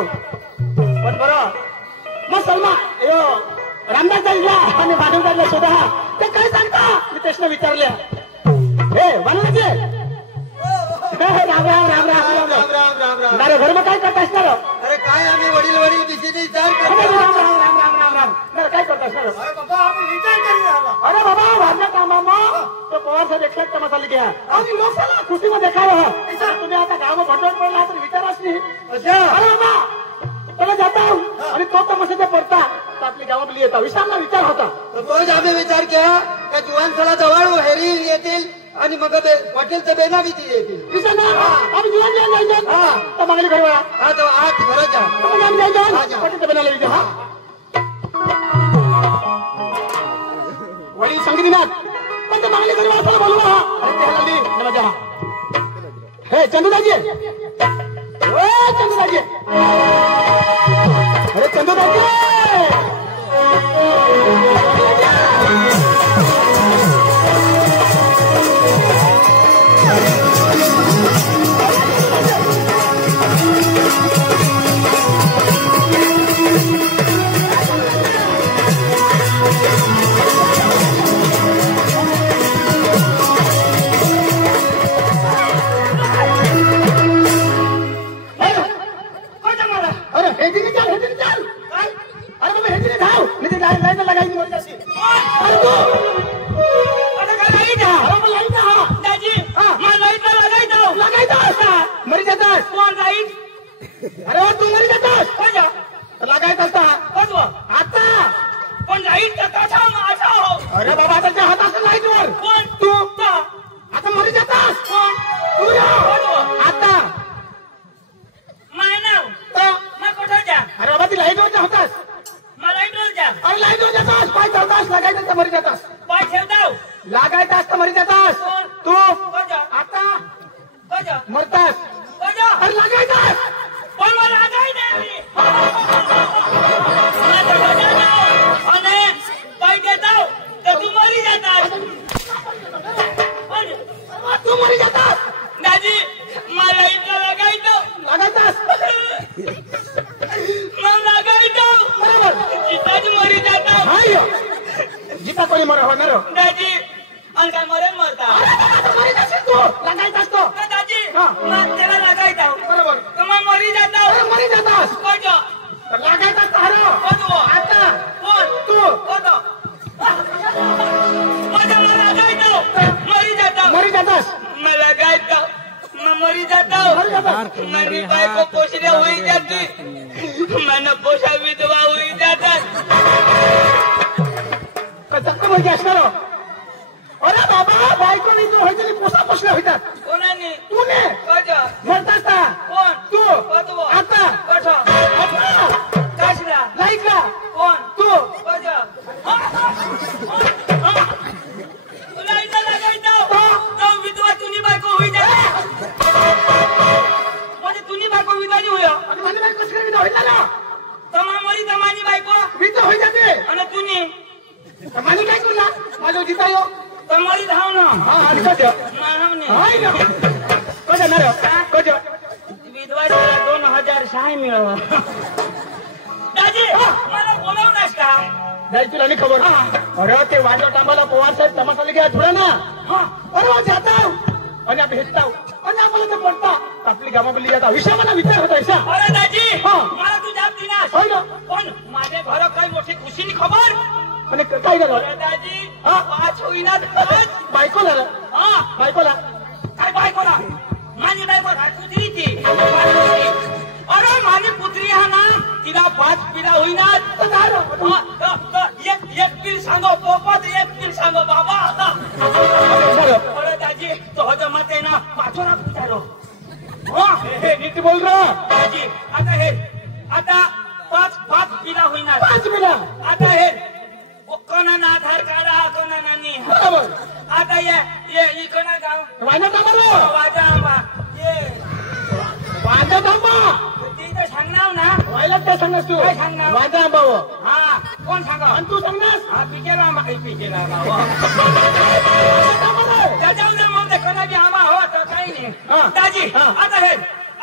जातो पण बरं मग सलमा रामदास जायला आणि माधव जायला सुद्धा ते काय सांगता मी त्याला विचारल्या हे वानराजे राम राम राम राम राम राम राम राम अरे घर मग काय करता असणार अरे काय आम्ही वडील वडील विषयी विचार राम राम राम राम राम राम काय करता असणार अरे बाबा आम्ही विचार करीत आलो अरे बाबा भाजल्या कामामा तो पवार साहेब एकसाथ मसाले घ्या आणि लोकांना खुशीमध्ये देखावं तुम्ही आता गाव भटवत पडला तर विचाराच नाही अरे बाबा त्याला जाता आणि तो तमाशाच्या पडता तर आपली गावातली येता विशालला विचार होता तोच आम्ही विचार केला का जुवान सला जवळ हेरी येतील आणि मग हॉटेलचं बेना किती येतील विशाल आम्ही जीवन जीवन जायचं तर मागणी घर वळा हा तो आठ घरात जा आम्ही जायचं हॉटेलचं बेनाला विचार हा वडील संगीतनाथ पण ते मागणी घर वळा बोलवा हा हे चंदूदाजी चंदूदाजी अरे चंदूदाजी अरे तू मरी जातोस लागायचं असता आता पण लाईट अरे बाबा त्याच्या हात असं लाईट वर कोण तू आता मरी जातोस तू आता अरे बाबा ती लाईट वर होतास अरे लाईट वर जातोस पाय ठेवतास लागायचं तर मरी जातोस पाय ठेवताव लागायचं असतं मरी जातोस तू आता मरतास अरे लागायचं पण मला आगाई नाही आणि पाय देताव तर तू मरी जातात तू मरी जातात दाजी मला इथं लागायचं मग लागायचं बरोबर जिताच मरी जातात जिता कोणी मर होणार दाजी आणि काय मरेल मरता मरी जाशील तू लागायचं असतो दाजी मग त्याला लागायचं बरोबर मग मरी जातात मरी जातास लागायचं असतं हरो आता कोण तू मरी जातास मला गायचं मरी जाता मेरी बायको पोषणे होई जाती मन पोषा विधवा होई जातात कसं म्हणजे असणार अरे बाबा बायको विधवा व्हायची पोषा पोषल्या होतात कोणाने तूने मरतास का कोण तू आता काशला लाईकला कोण तू लाईकला लागायचं विधवा तुम्ही बायको होई जाते तुम्ही बायको विधवानी होय आणि माझी बायको कसं विधवा होईल ना तमामरी तमानी बायको विधवा होई जाते आणि तुम्ही तमानी काय कोणला माझं जिता यो तमारी धाव ना हा आणि कधी मानवने हाय ना कधी ना रे कधी विधवाला 2006 मिळाला दाजी मला बोलाव नास का जायची तुला नाही खबर अरे ते वाजव टांबाला पवार साहेब तमाशाला घ्या थोडा ना हा अरे जाता आणि आपण भेटताव आणि आम्हाला ते पडता आपली गावामध्ये येता विषय मला विचार होता ऐसा अरे दाजी मला तू जाब दिनास होय ना पण माझे घर काही मोठी खुशीनी खबर आणि काय झालं दाजी पाच होईना बायकोला बायकोला काय बायकोला माझी बायको कुत्री ती अरे माझी पुत्री हा ना तिला 5 पिढ्या होईना एक पीर सांगो पोपत एक पीर सांगो बाबा अरे दाजी तो जमत आहे ना पाचोरा विचारो नीट बोल रहा दाजी आता 5 पिढ्या होईना 5 पिढ्या आता हे कोणाना आधार कार्ड कोणाना नाही बरोबर आता ये इकडं गाव वाजा आंबा वाजा थांबा तिथं सांगणार ना व्हायला काय सांगणार तू काय सांगणार वाजा आंबा हा कोण सांगा आणि तू सांगणार हा पिकेला आंबा पिकेला आंबा त्याच्यावर मग कोणाची आंबा हो तर काही नाही दाजी आता हे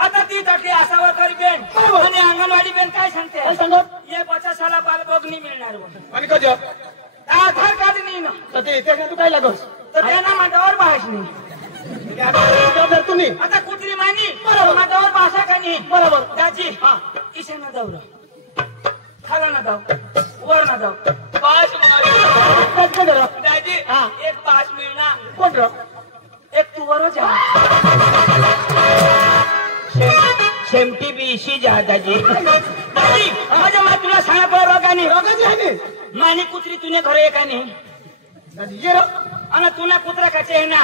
आता ती तटली असावं करी बेन आणि अंगणवाडी बेन काय सांगते काय सांगत ये 50 साला बालभोग नाही मिळणार आणि कधी आधार कार्ड नाही ना तर ते तू काय लागस तर त्यांना माझ्यावर भाष नाही तुम्ही आता कुत्री मानी माझ्यावर भाषा का नाही बरोबर दाजी ईशाना जाऊ खाला ना जाऊ वर ना जाऊ बाश दाजी एक बाश मिळणार कोण र एक तू वर जा शेमटी बी इशी जा दाजी दाजी माझ्या मा तुला सांगा पडलं रोगाने रोगाची आहे मानी कुत्री तुने घरे एकाने दाजी ये रो आणि तुला कुत्रा कचे आहे ना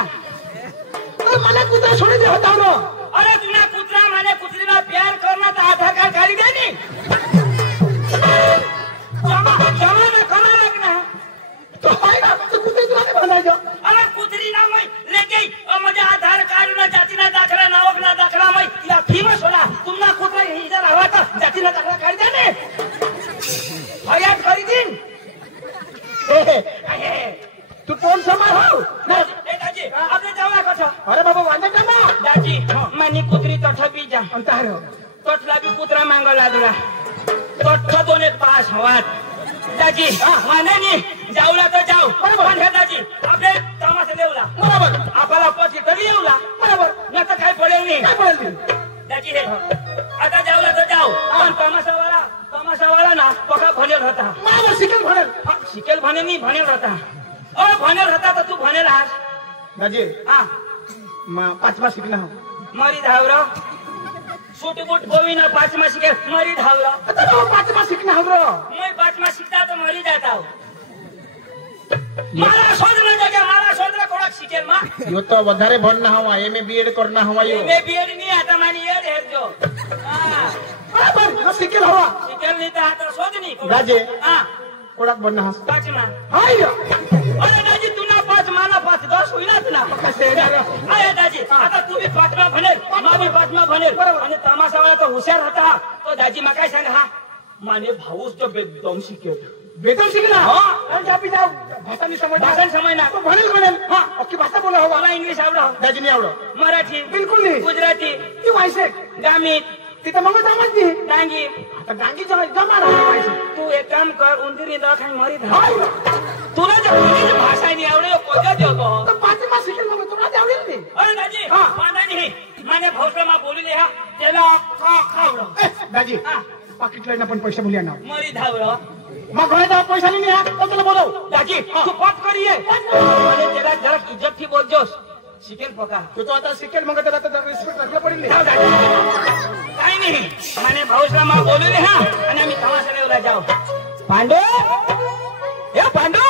मला कुत्रा सोडून दे होता रो अरे तुला कुत्रा माने कुत्रीला प्यार करणार तर आधार कार्ड काढी दे नी जमा में करा लगना तो हाय ना तो कुत्रे तुला बनायचं अरे कुत्री ना मैं लेके माझे आधार कार्ड ना जाती ना दाखला नावक ना दाखला मैं या फीमा सोडा तुमना कुत्रा इधर हवा था जाती ना दाखला काढी दे ने हयात करी दिन तू कोण समार हो ए दाजी आपने जावला कसा अरे बाबा वांदे का ना दाजी मानी कुत्री तो ठबी जा अंतर तोटला बी कुत्रा मांगा लागला तोठ दोन एक पास हवात दाजी माने नी जाऊला तर जाऊ पण हे दाजी आपले तमाशा देऊला बरोबर आपला पती तरी येऊला बरोबर न तर काय पडेल नाही काय पडेल दाजी हे आता जाऊला तर जाऊ पण तमाशावाला ना पका भनेल होता मला शिकेल म्हणेल शिकेल भने नाही भनेल होता भनेल होता तर तू भनेल आज दाजी पाचवा शिकला हो मरी धावरा सुटबुट बोवीना पाचमा शिकेल मरी धावरा आता पाचवा शिकना हो मैं पाचमा शिकता तो मरी जाता हूँ मारा सोधना जगह मारा सोधना कोड़ा शिकेल मा यो तो વધારે ભણના હવા એમએ બીએડ કરना हवा यो मैं बीएड नहीं आता मानी ये है जो बराबर शिकेल हवा शिकेल नहीं था तो सोधनी दाजे हां कोडाक बनना हस पाचमा हाय अरे दाजी तू ना पाचमा ना 5-10 होई ना तुला अरे दाजी आता तू भी पाचमा भनेल मा भी पाचमा भनेल आणि तमाशावाला तो हुशार होता तो दाजी मा काय सांग हा माने भाऊस तो बेदम शिकेल बेदम शिकला आणि जापी जाऊ भाषा समज ना तो भनेल हां ओके भाषा बोला हो मला इंग्लिश आवडो दाजी नाही आवडो मराठी बिलकुल नाही गुजराती ती वायसे गामीत तिथं मग जमत नाही डांगी आता डांगी जमा तू एक काम कर उंदीरी दवाखान्यात मरी तुला जर कोणीच भाषा नाही आवडे कोणत्या देतो तर पाचवा शिकेल मग तुला ते आवडेल नाही अरे दाजी माना नाही माझ्या भाऊला मा बोलू दे हा त्याला का खावडं दाजी पाकिटला ना पण पैसे बोलिया ना मरी धावरो मग घोड्याचा पैसा नाही आहे तो तुला बोलव दाजी तू पात करिये आणि त्याला जरा इज्जत थी बोलजोस शिकेल पका तू तो आता शिकेल मग त्याला तर रिस्पेक्ट राखलं पडेल काही नाही माने भाऊला मा बोलू दे हा आणि आम्ही तमाशाला जाऊ पांडू हे पांडू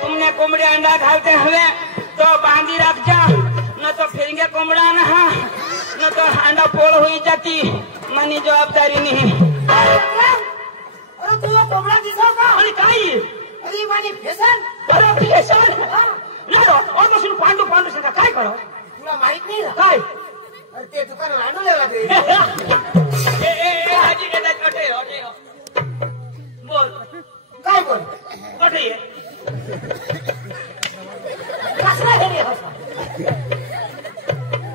तुमने कोंबड़ी अंडा खाते हुए तो बांधी रख जा न तो फिरेंगे कोंबड़ा न तो अंडा पोल हुई जाती मनी जवाबदारी नहीं अरे तू कोंबडा दिसव का आणि काही अरे मानी फेसन अरे फेसन नाही और बसून पांडू सांगा काय करो तुला माहित नाही ना काय अरे ते दुकान आणलेला ते ए हाजी के ओटे बोल काय बोल ओटे ये कसला हे रे हसा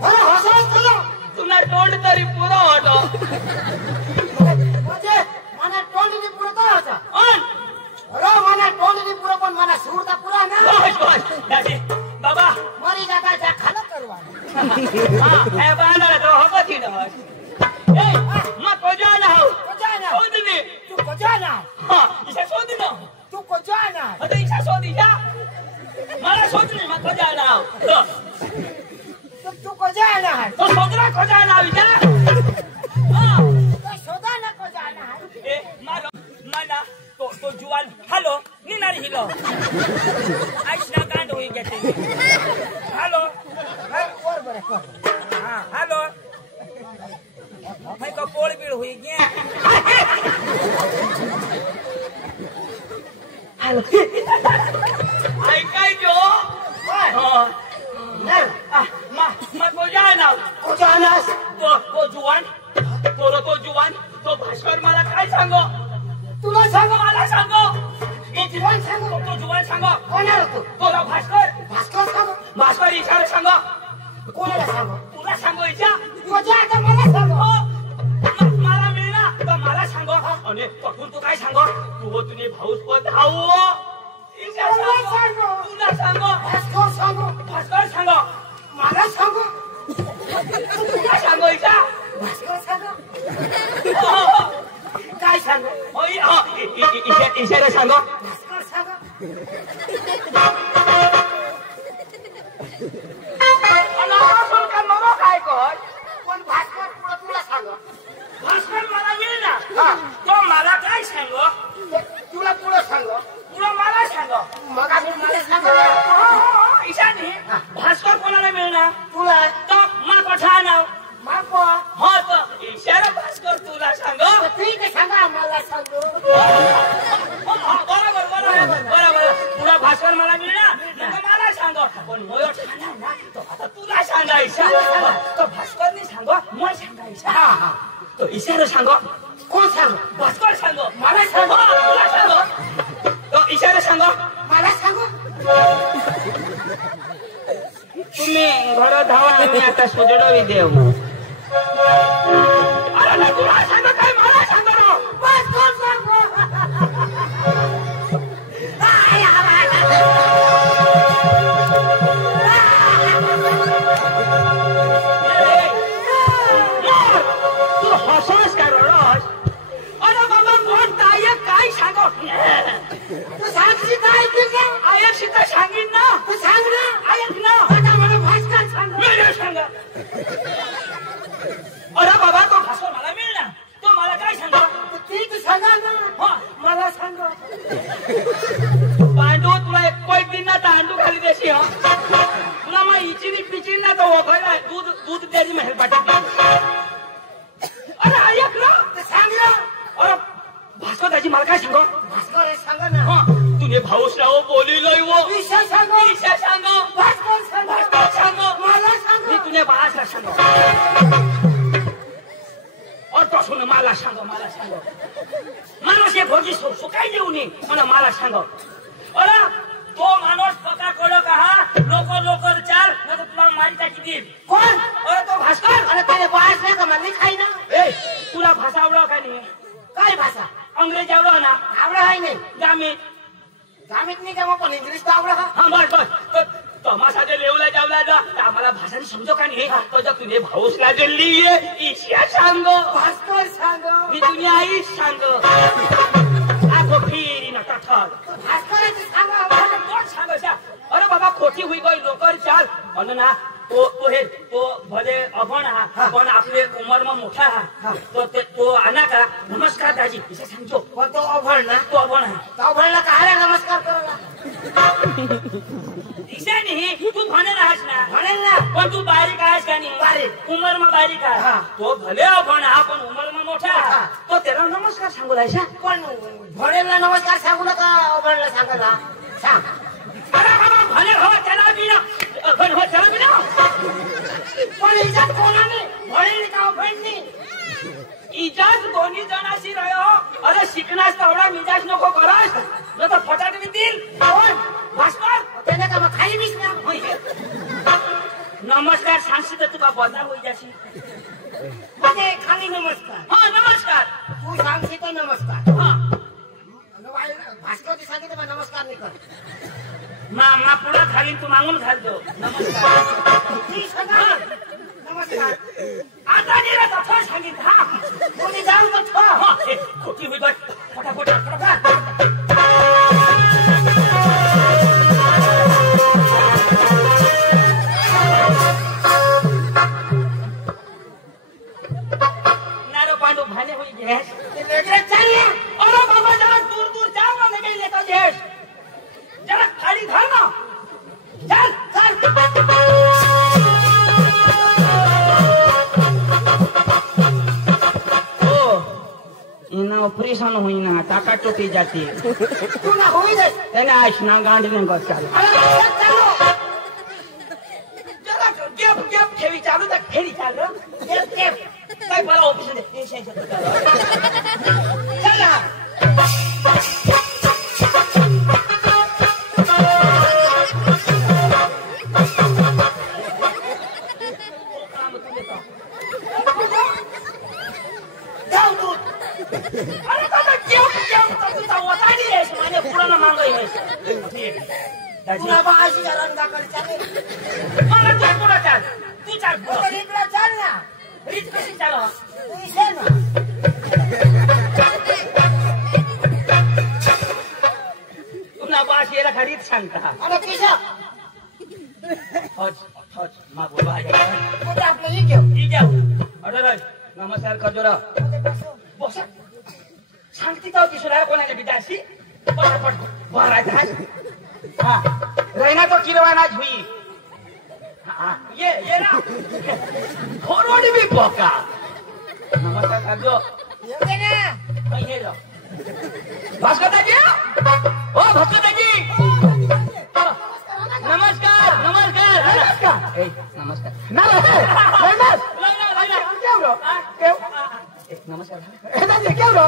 अरे हसा तुला तुला तोंड तरी पुरा होतो म्हणजे मला तोंडनी पुरता होता अरे मला तोंडनी पुरा पण मला सुरता पुरा ना बस दादी बाबा मरी जाता त्या खाला करवा हां ए बांधला तो हो कधी दस ए मग कोजाना हो कोजाना शोधली तू कोजाना हां इसे शोधली तू कोजाना आता इसे शोधी जा मला सोचली मग खोजा नाव तू खोजा आहे तो सोदरा खोजा नाव विचार शोधा ना खोजा आहे ए मारो माना तो जुवान हॅलो निनारी हिलो आईशना कांड होई गेते हॅलो बरोबर हां हॅलो मैं को पोळ बीळ होई गया हॅलो ऐकाय जो हां मा को जानास तो जुवान तो जुवान तो भास्कर मला काय सांगो तुला सांगो मला सांगो तो जुवान सांगो तो जुवान सांगो कोणाला तू तो भास्कर भास्कर सांगो भास्कर इशारा सांगो कोणाला सांगो तुला सांगो इच्छा खोजा आता मला सांगो मला मिळला तर मला सांगो आणि पटून तू काय सांगो तू तुझे भाऊस पण धावू इच्छा सांगो तुला सांगो भास्कर सांगो भास्कर सांगो मला सांगो तुला सांगो इच्छा भास्कर सांगो काय सांगो इशारा सांगो भास्कर सांगो काय कर पण भास्कर पुढे तुला सांगो भास्कर मला मिळला तो मला काय सांगो तुला पुढे सांगो तुला मला सांगो मग आम्ही मला सांगो ईशानी भास्कर कोणाला मिळणार तुला तो मा कोठा नाव मागो हो तर इशारा भास्कर तुला सांगो ठीक आहे सांगा मला सांगो बरोबर तुला भास्कर मला मिळणार मला सांगो पण तो आता तुला सांगायचा तो भास्करने सांगो मला सांगायचा तो इशारा सांगो कोण सांगो भास्कर सांगो मला सांगो तुला सांगो तो इशारा सांगो मला सांगो तुम्ही घर धावा आम्ही आता सुजडवी देऊ अरे तुला सांगो काय मला सांगो भास्कर सांगो तू हसोस का रडोस अरे बाबा कोण ताय काय सांगो तू सांगशी काय तुझे आयक सीता सांगीन ना तू सांग ना ऐक ना आता मला भास्कर सांगो मी सांगा अरे बाबा तो भास्कर मला मिळणार तो मला काय सांगा ठीक सांगा ना मला सांगो पांडू तुला एक कोई दिन ना तांदू खाली देशी हा तुला मग इचिनी पिचिन ना तो वगैरे दूध द्यायची मेहर पाठी अरे ऐक ना सांग ना अरे भास्कर दाजी मला काय सांगो भास्कर सांगा ना हा तुझे भाऊस राव बोली लय वो ईशा सांगो ईशा सांगो भास्कर सांगो भास्कर सांगो मला सांगो मी तुझे बाळाला सांगो और तो सुन मला सांगो माणूस एक भोजी सुकाई देऊ नये म्हणून मला सांगो अरे तो माणूस पका कोडो कहा लोकर चाल न तो तुला मारी टाकी देईल कोण अरे तो भास्कर अरे त्याने बास नाही का मला खाई ना ए तुला भाषा आवडा का नाही काय भाषा अंग्रेज आवडा ना आवडा आहे नाही गामीत नाही का मग पण इंग्लिश तर आवडा हा बस तमाशा जे लेवला जावला ना आम्हाला भाषा समजो का नाही तो जर तुझे भाऊसला जे लिये ईशा सांगो भास्कर सांगो मी तुझी आई सांगो आखो फिरी न कठल भास्कराची सांगा कोण सांगो अरे बाबा खोटी हुई गई लोकर चाल म्हणून ना तो भले अभण हा पण आपले उमर में मोठा हा तो आना का नमस्कार दाजी इसे सांगो पण तो अभण ना तो अभण हा तो अभणला काय नमस्कार करायला इसे नहीं तू भनेल आहेस ना म्हणेल ना पण तू बारीक आहेस का नाही बारीक उमर में बारीक आहे तो भले अभण हा पण उमर में मोठा हा तो त्याला नमस्कार सांगू राहायचा पण म्हणेलला नमस्कार सांगू नका अभणला सांगा ना सांग अरे बाबा भनेल हो त्याला बी ना पण हो त्याला बी ना पण इज्जत कोणाने म्हणेल का अभणनी इजाज दोन्ही जणाशी रहो अरे शिकण्यास तेवढा मिजाज नको करस न तर फटाट देतील कोण भास्कर त्याने का मग खाली मिस ना नमस्कार सांगशी तर तुला बदनाम होई जाशी म्हणजे खाली नमस्कार हा नमस्कार तू सांगशी तर नमस्कार हा भास्कर ती सांगितलं पण नमस्कार नाही कर मा पुढे खाली तू मागून घालतो नमस्कार ती सांगा नमस्कार आता निरा कथा सांगित हा कोणी जाऊ तर हा खोटी होई गट फटाफट ऑपरेशन हुई ना टाका टोटी जाती तू ना होई जाय त्याने आशना गांडीने बस चालू जरा गेप ठेवी चालू तर फेरी चालू गेप काय मला ऑफिस चला अरे दादा केव तुझा वताडी आहेस माने पुराणा मांगई आहेस तुला बाजी रंगा कर चाले मला तू पुढे चाल तू चाल तर इकडे चाल ना रीत कशी चालवा इसे ना तुला बास याला खरीच सांगता अरे किशा हज मा बोलवा कुठे आपलं ही घेऊ ठीक आहे अरे नमस्कार करजोरा बस सांगती का की सुरा कोणाच्या बिदासी पटापट भरायचा हा रहना तो किरवाना हुई हाँ ये ना खोरोड़ी भी पोका नमस्कार करजो येऊ दे ना ये लो भास्करजी ओ भास्करजी नमस्कार नमस्कार नमस्कार ए नमस्कार नमस्कार क्या ब्रो क्या नमस्कार ए दादा क्या ब्रो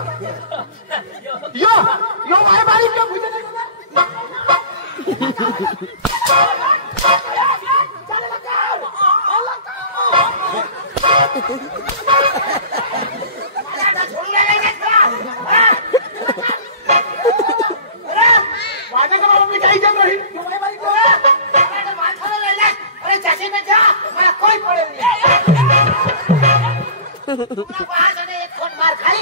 यो भाई भाई क्या पूछे चले लगा वादे का मम्मी काही जम रही भाई भाई को माथा ले ले अरे चाची में जा मला कोई पड़े तुला बाजाने एक खोट मार खाई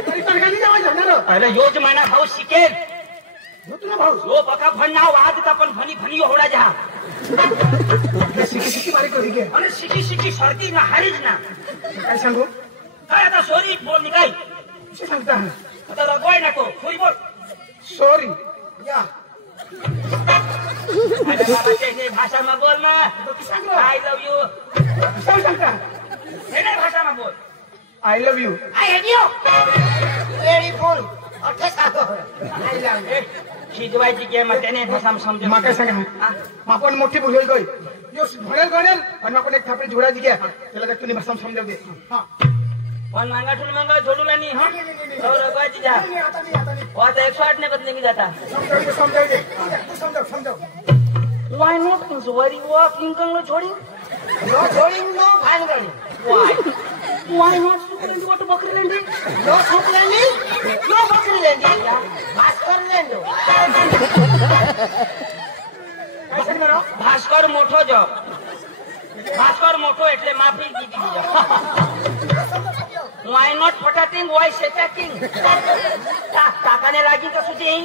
तरी तरगाली जावा जाणार अरे योज महिना भाऊ शिकेल यो तुला भाऊ यो बका फन्ना वाद ता पण फनी फनी होडा जा शिकी मारी करी के अरे शिकी सर्दी ना हारीज ना काय सांगू काय आता सॉरी बोल निकाय कशी सांगता आता रगवाय नको खोरी बोल सॉरी या अरे बाबा ते भाषा में बोल ना तो की सांग आई लव यू काय सांगता हे भाषा में बोल I love you I hate you ready फुल अठे सातो आई लव यू शिजवायची गेम त्याने भाषा में समजे मा काय सांगा आपण मोठी भूल होईल गई यो भरेल गणेल आणि आपण एक थापडी जोडायची घ्या त्याला जर तुम्ही भाषा समजाव दे हां पण मांगा ठुल मांगा जोडूला नहीं हां और रगवायची जा आता नहीं वो आता 108 ने बदलेंगे जाता समझाओ दे तू समझाओ व्हाई नॉट थिंग्स वरी वो किंग लो छोड़ी नो छोड़ी नो भानगड़ी व्हाई नॉट सुपरलैंड वो तो बकरी लैंडी नो सुपलैंडी नो बकरी लैंडी भास्कर लैंडो काय सांगणार भास्कर मोठो जो भास्कर मोठो એટલે માફી દીધી જો व्हाई नॉट फटाटिंग व्हाई सेटाटिंग काकाने लागी का शूटिंग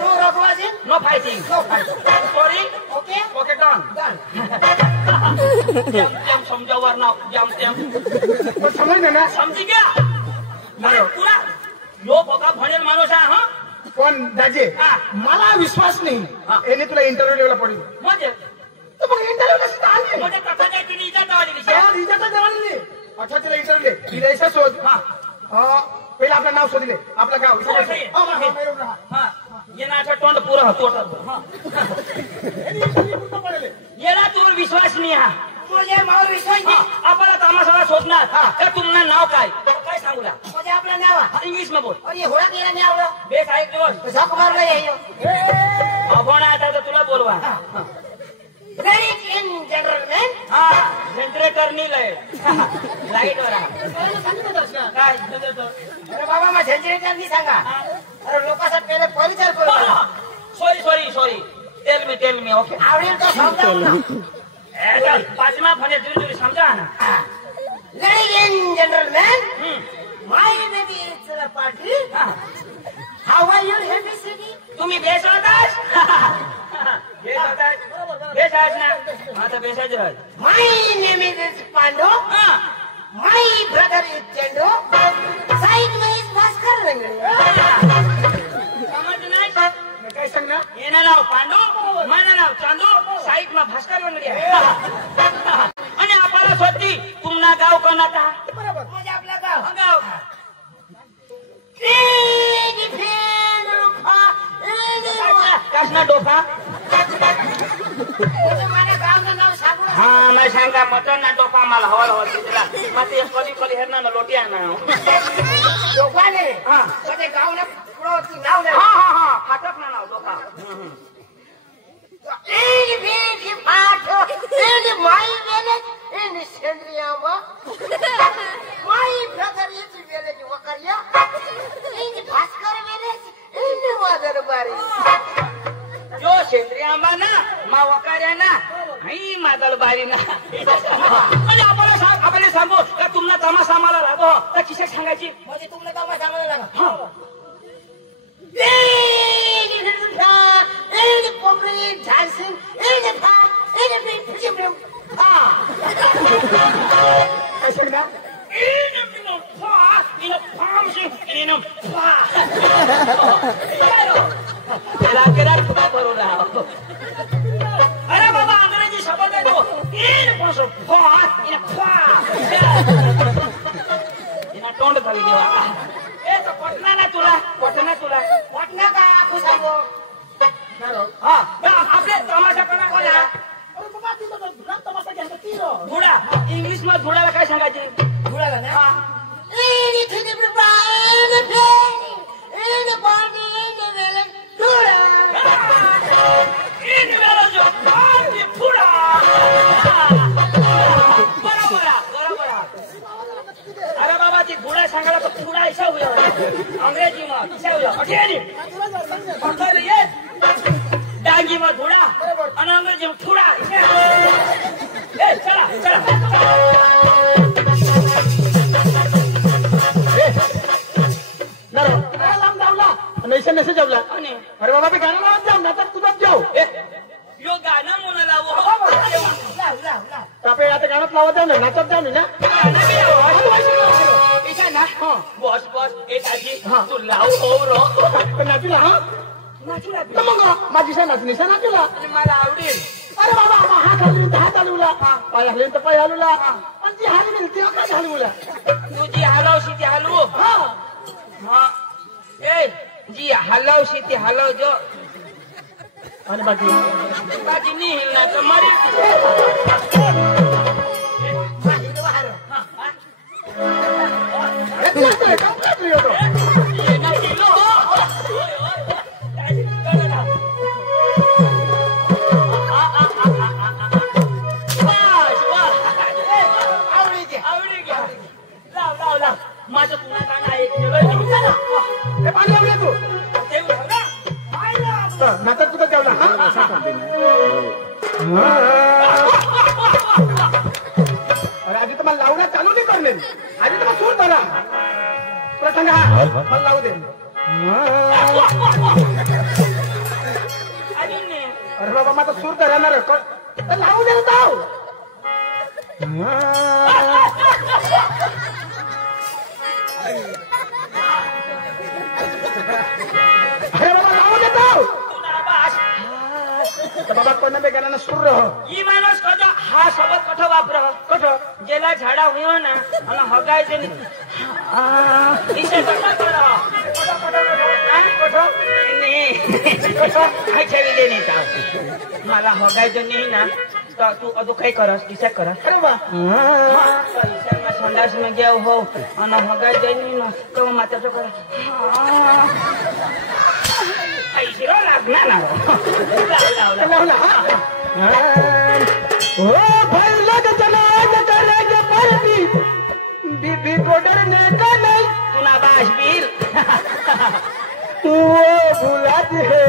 नो रगवाजी no fighting sorry okay okay done जम समझावर ना जम समज ना समझी गया अरे पूरा यो बघा भनेल माणूस आहे हा पण दाजे मला विश्वास नाही याने तुला इंटरव्ह्यू द्यायला पडेल म्हणजे तर मग इंटरव्ह्यू कसं आली म्हणजे कथा काय तिने इज्जत आली विषय रिझल्ट देवाली अच्छा तुला इंटरव्ह्यू दे तिला ऐसा शोध पहिला आपलं नाव शोधले आपलं गाव हा ये नाचा तोंड पूरा होतो येला तुवर विश्वास नाही हा मुझे मावर विश्वास नहीं आपण आम्हा सगळा शोधणार का तुमना नाव काय काय सांगूला मुझे अपना नाम इंग्लिश में बोल और ये होड़ा तेरा नहीं आवड़ा बेस ऐक दिवस झक मार ले यो आपण आता तर तुला बोलवा लेडीज इन जेंटलमैन हा जनरेटर नहीं लय लाइट वर काय अरे बाबा मैं जनरेटर नहीं सांगा अरे लोकांसाठी पहिले परिचय करू सॉरी टेल मी ओके आवडेल तो समजावू ना ऐसा पाचमा फने दूर समझा ना ladies and gentleman my baby is a party how are you happy city तुम्ही बेस होतास बेस आहेस ना आता बेसाच राह my name is Pando my brother is Chendo side में इज भास्कर रंगड़े समझ नाही काय सांग ना येना नाव पांडू माझं नाव चांदू साईड मा भास्कर रंगडी आहे आणि आपला स्वती तुमना गाव कोणाचा बरोबर म्हणजे आपला गाव गाव कसला डोसा हाँ मैं सांगा मटन ना डोका मला हवाल हवाल दिला मते कधी कधी हेरना ना लोटी आणा डोका ने हां कधी गाव ना पुढे नाव ने हां हां हां फाटक ना नाव डोका एनी बेकी पाठो एनी माई वेले एनी सेंद्रियावा माई ब्रदर इज वेले की वकरिया एनी भास्कर वेले एनी वादर बारी जो सेंद्रिया ना मा वकार्या ना ही मादल बारी ना आणि आपल्याला सांगू का तुम्हाला तमाशा आम्हाला लागो तर किसे सांगायची म्हणजे तुम्हाला तमाशा आम्हाला लागा हां एनी पोपरी डान्सिंग एनी फा एनी फिजिम काय ना अरे बाबा अंग्रेजी शब्द आहे तो तोंड झाली देवा पटना ना तुला पटना का सांगो हा आपले तमाशा कोणा अरे बाबा तिथं तमाशा घ्यायचा तिरो धुडा इंग्लिश मध्ये धुडाला काय सांगायचे धुळाला ना हा एनी थिंग ब्राइन पेनी एनी बॉडी एनी वेले धुळा इन वेळा जो पाणी फुडा बरोबर अरे बाबा ती धुडा सांगायला तर फुडा ऐसा हुआ अंग्रेजी में ऐसा हुआ अठेनी पकड़ ये डांगी में धुडा और अंग्रेजी में फुडा ए चला नैसे जेवला अरे बाबा मी गाणं लावत जाऊ ना तर तुझ्यात जाऊ यो गाणं म्हणाला आपे आता गाणं लावत जाऊ ना नाचत जाऊ ना ना बॉस एक आजी तू लाव हो नाचूला हा नाचूला मग माझी सण नाचणी नाचूला मला आवडेल अरे बाबा हात हलवून हात हलवला पाय हलवून तर पाय हलवला आणि ती हलवी तेव्हा काय हलवला तुझी हलवशी ती हलवू हा ए जी हलवशी ती हलव जो आणि बाकी नाही हिलना तर मरी माझं पुन्हा गाणं ऐकलं पाणी लावले तू नाटक कुठं जेवला अरे आधी तर मला लावण्या चालू नाही करणे आधी तर मग सूर धरा प्रसंग हा मला लावू दे अरे बाबा माझा सूर धरणार लावू दे जाऊ अरे बाबा लावू दे जाऊ बाबा कोणा बेगाना सूर ही माणूस कध हा सोबत कठ वापर कठ जेला झाडा हुयो ना आणि हगायचे इसे कठ कर मला हगायचं नाही ना तर तू अजून काही करस इसे करस अरे बा संडास में गया हो आणि हगायचं नाही ना तो मात्र कर लागणार ना लावला ओ भाई लग चला करेंगे परती बीबी बॉर्डर ने का नहीं तुला बाश बिल वो भुलात है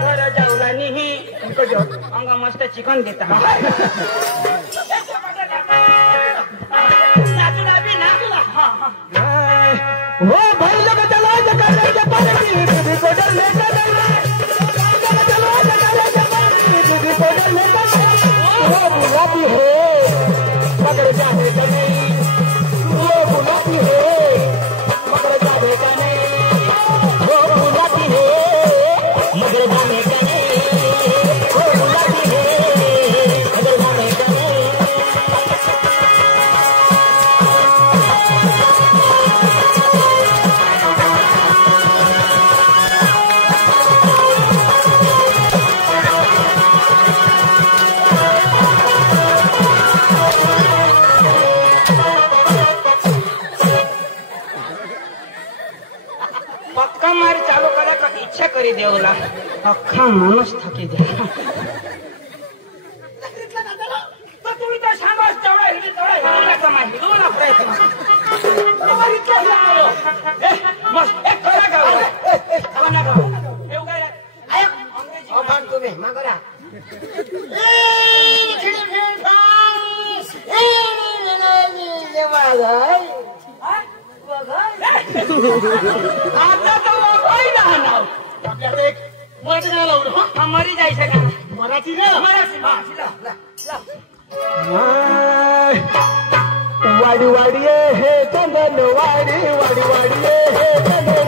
घर जाऊला नहीं उनको जो अंगा मस्त चिकन देता वो भाई लग चला करेंगे परती बीबी बॉर्डर ने का नहीं वो बुलाती है मगर जाने का नहीं वो बुलाती है मगर जाने का नहीं वो बुलाती है मगर जाने का नहीं वो बुलाती है मगर जाने का नहीं अख्खा माणूस थकी द्या तुम्ही तर सांगा तेवढा हिरण्याचा माहिती दोन प्रयत्न एक करा का तुम्ही मागरा आता तर आपल्याकडे एक मराठी गाणं लावलं मरी जायचं का मराठी वाडी वाडी हे चंदन वाडी वाडी वाडी हे चंदन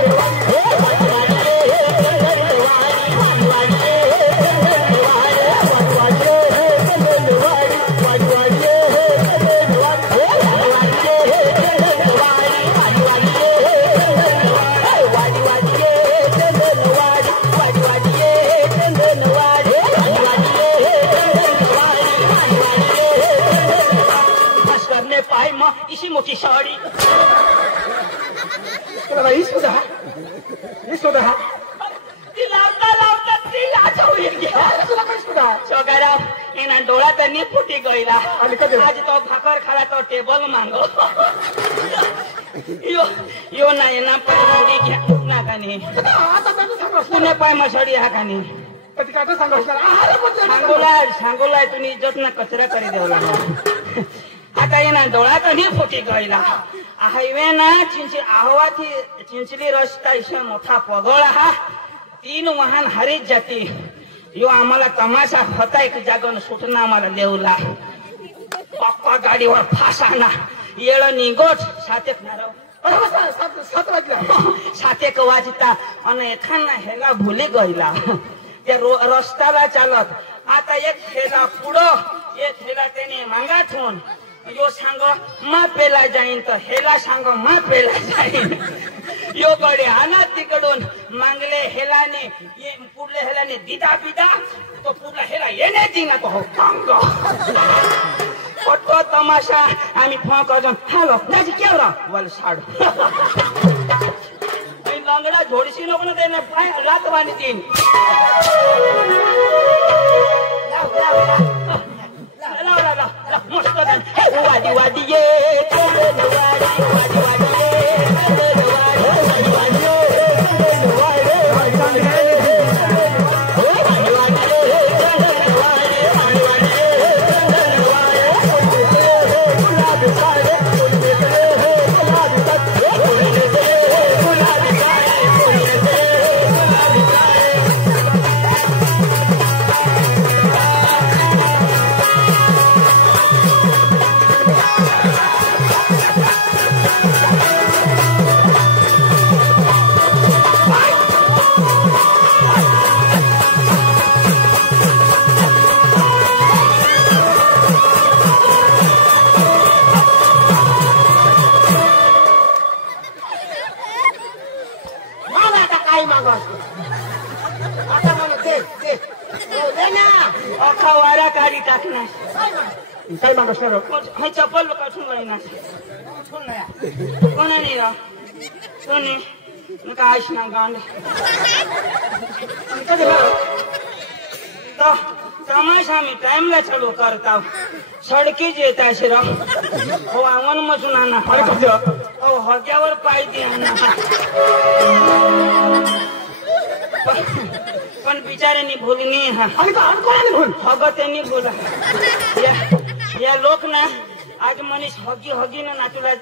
इसी मोठी साडी ती लावता ती लाचव एना डोळा त्यांनी फुटी गईला आज तो भाकर खाला तो टेबल मांगो यो ना येना पाय घ्या ना कानी पुणे पाय मसाडी हा कानी सांगोलाय तुम्ही इज्जत ना कचरा करी देवला आता येना डोळा त्यांनी फुटी गईला हायवे ना आहोवाથી चिंचली रस्ता इशे मोठा पगोळा हा 3 वाहन हरीत जाती यो आम्हाला तमाशा होता एक जागन सुटना आम्हाला देवला पप्पा गाडीवर फासाना येळ निगोट 7 वाजता आणि एखादा हेला भुली गईला त्या रस्त्याला चालत आता एक हेला पुढं एक हेला त्याने मागाठून यो सांग मा पेला जाईन तर हेला सांग मा पेला जाईन यो कडे आना तिकडून मागले हेलाने पुढले हेलाने दिदा बिदा तो पुढला हेला येणे दिना तो कांग पटो तमाशा आम्ही फोन करून हॅलो दाजी केवरा वलसाड लंगडा झोडशी नको ना देना पाय रातवानी दिन मस्त वाडी वाडी ये काय मागणार हा चप्पल काढून राहिना कोण नाही रा सोनी काश ना गांड तो तमाशा मी टाइमला चालू करता सडकी येता शिरा हो आवन मधून आणा हो हग्यावर पाय दे आणा पण बिचाऱ्यांनी भूलनी हा हग त्यांनी भूला या लोक ना आज मनीष हगी ना नाचूला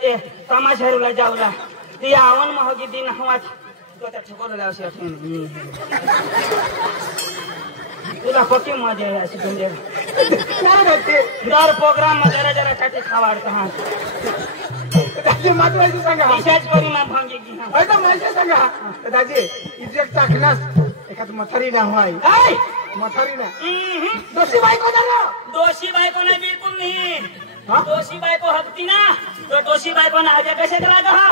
तमाशारूला जाऊला ते आवन में हगी दिन हवा ठोकर लावशे तुला पक्की मजा यायची म्हणजे दर प्रोग्राम मध्ये जरा साठी खावाडता हा महत्वाचं सांगा विशेष परिणाम भांगे की हा माहिती सांगा दादी इज्जत टाकलास एखाद मथारी ना होय मथारी ना दोषी बायको ना दोषी बायको ना बिलकुल नहीं दोषी बायको हकती ना तो दोषी बायको ना आजा कसे करा हा